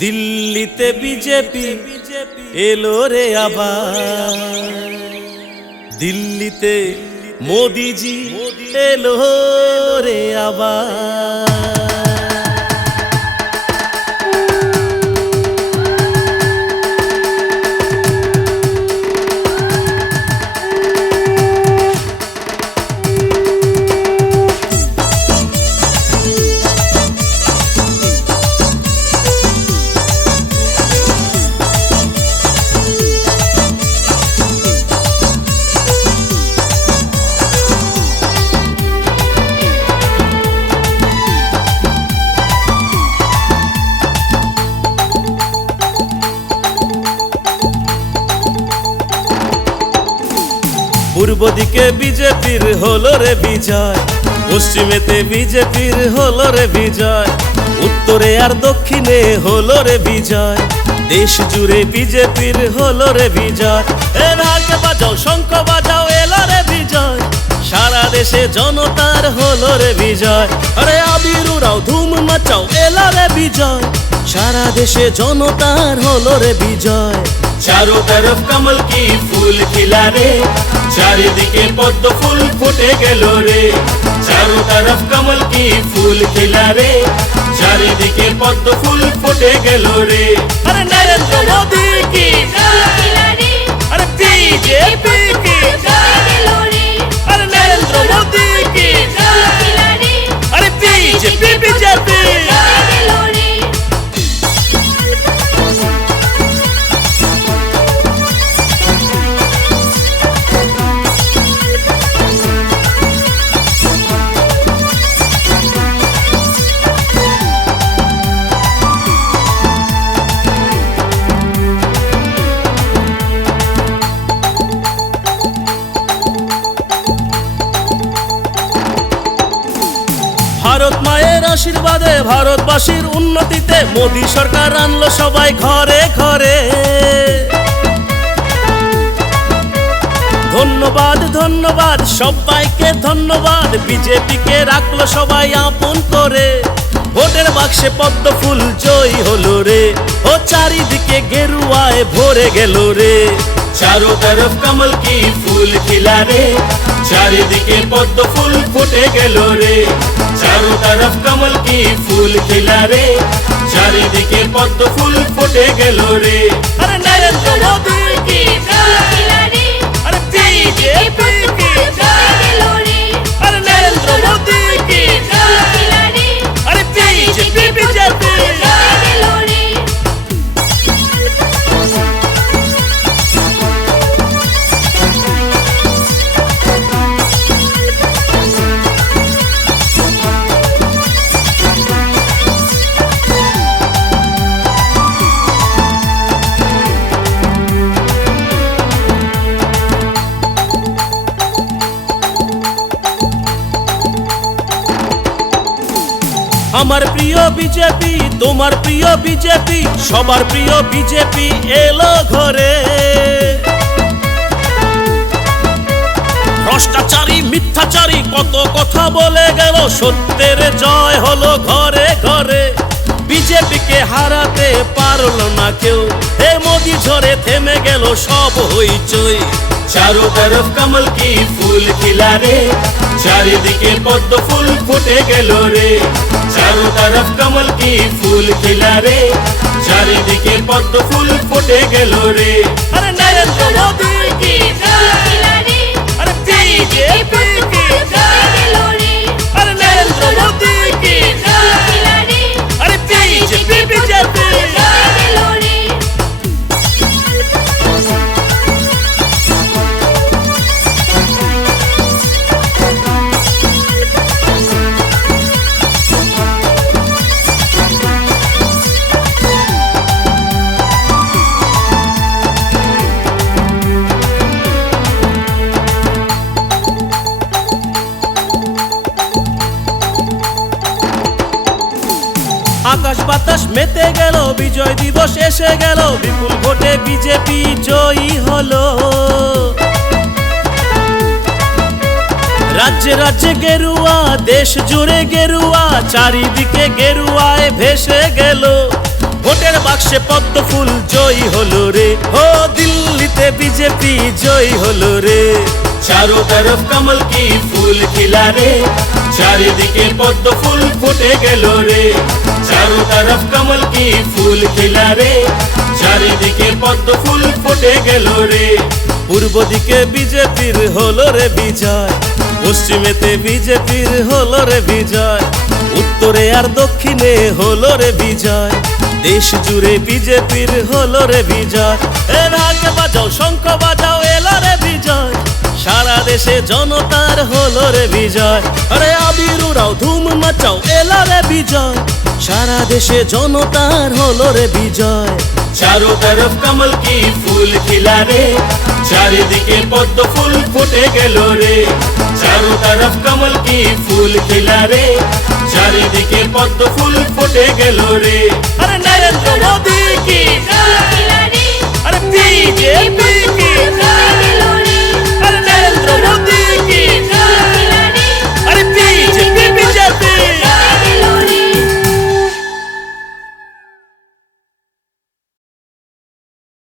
দিল্লিতে বিজেপি এলো রে আবার, দিল্লিতে মোদিজি এলো রে আবার। পূর্ব দিকে বিজেপির হলো রে বিজয়, পশ্চিমেতে বিজেপির হলো রে বিজয়, উত্তরে আর দক্ষিণে হলো রে বিজয়, দেশ জুড়ে বিজেপির হলো রে বিজয়। এ ঢাক বাজাও, শঙ্খ বাজাও, এলো রে বিজয়, সারা দেশে জনতার হলো রে বিজয়। আরে আবির উড়াও, ধুম মাচাও, এলো রে বিজয়, সারা দেশে জনতার হলো রে বিজয়। चारों तरफ कमल की फूल खिला रे, चारिदिके पद्म फूल फुटे गेलो रे। चारों तरफ कमल की फूल खिला रे, चारिदिके पद्म फूल फुटे गेलो रे। अरे नरेंद्र मोदी की जय, अरे बीजेपी की अरे नरेंद्र मोदी की अरे बीजेपी बीजेपी। ভারত মায়ের আশীর্বাদে, ভারতবাসীর উন্নতিতে মোদী সরকার আনলো সবাই ঘরে ঘরে। ধন্যবাদ ধন্যবাদ সবাইকে ধন্যবাদ, বিজেপিকে রাখলো সবাই আপন করে। ভোটের বাক্সে পদ্ম ফুল জয়ী হলো রে, ও চারিদিকে গেরুয়ায় ভরে গেল রে। चारों तरफ कमल की फूल खिला रे, चारिदिके पद्म फूल फुटे गेलो रे। चारों तरफ कमल की फूल खिला रे, चारिदिके पद्म फूल फुटे गेलो रे। अरे नरेंद्र मोदी की अरे बीजेपी की अरे नरेंद्र मोदी की अरे बीजेपी बीजेपी। আমার প্রিয় বিজেপি, তোমার প্রিয় বিজেপি, সবার প্রিয় বিজেপি এলো ঘরে। ভ্রষ্টাচারী মিথ্যাচারী কত কথা বলে গেল, সত্যের জয় হলো ঘরে ঘরে। বিজেপিকে হারাতে পারলো না কেউ, হে মোদি ঝরে থেমে গেল সব হইচই। चारों तरफ कमल की फूल खिला रे, चारिदिके पद्म फूल फुटे गेलो रे। चारों तरफ कमल की फूल खिला रे, चारिदिके पद्म फूल फुटे गेलो रे। अरे नरेंद्र मोदी की अरे बीजेपी की अरे नरेंद्र मोदी की अरे बीजेपी बीजेपी। আকাশ বাতাস মেতে গেল, বিজয় দিবস এসে গেল, বিপুল ভোটে বিজেপি জয়ী হলো। রাজ্যে রাজ্যে গেরুয়া, দেশ জুড়ে গেরুয়া, চারিদিকে গেরুয়ায় ভেসে গেল। ভোটে ভোটের বাক্সে পদ্ম ফুল জয়ী হলো রে, ও দিল্লিতে বিজেপি জয়ী হলো রে। चारों तरफ कमल की फूल खिला रे, चारिदिके पद्म फूल फुटे गेलो रे। चारों तरफ कमल की फूल खिला रे, चारिदिके पद्म फूल फुटे गेलो रे। পূর্ব দিকে বিজেপির হলো রে বিজয়, পশ্চিমেতে বিজেপির হলো রে বিজয়, উত্তরে আর দক্ষিণে হলো রে বিজয়, দেশ জুড়ে বিজেপির হলো রে বিজয়। এ ঢাক বাজাও শঙ্খ বাজাও এলো রে বিজয়, সারা দেশে জনতার হলো রে বিজয়। আরে আবির উড়াও ধুম মাচাও এলো রে বিজয়, সারা দেশে জনতার হলো রে বিজয়। चारों तरफ कमल की फूल खिला रे, चारिदिके पद्म फूल फुटे गेलो रे। चारों तरफ कमल की फूल खिला रे, चारिदिके पद्म फूल फुटे गेलो रे। अरे नरेंद्र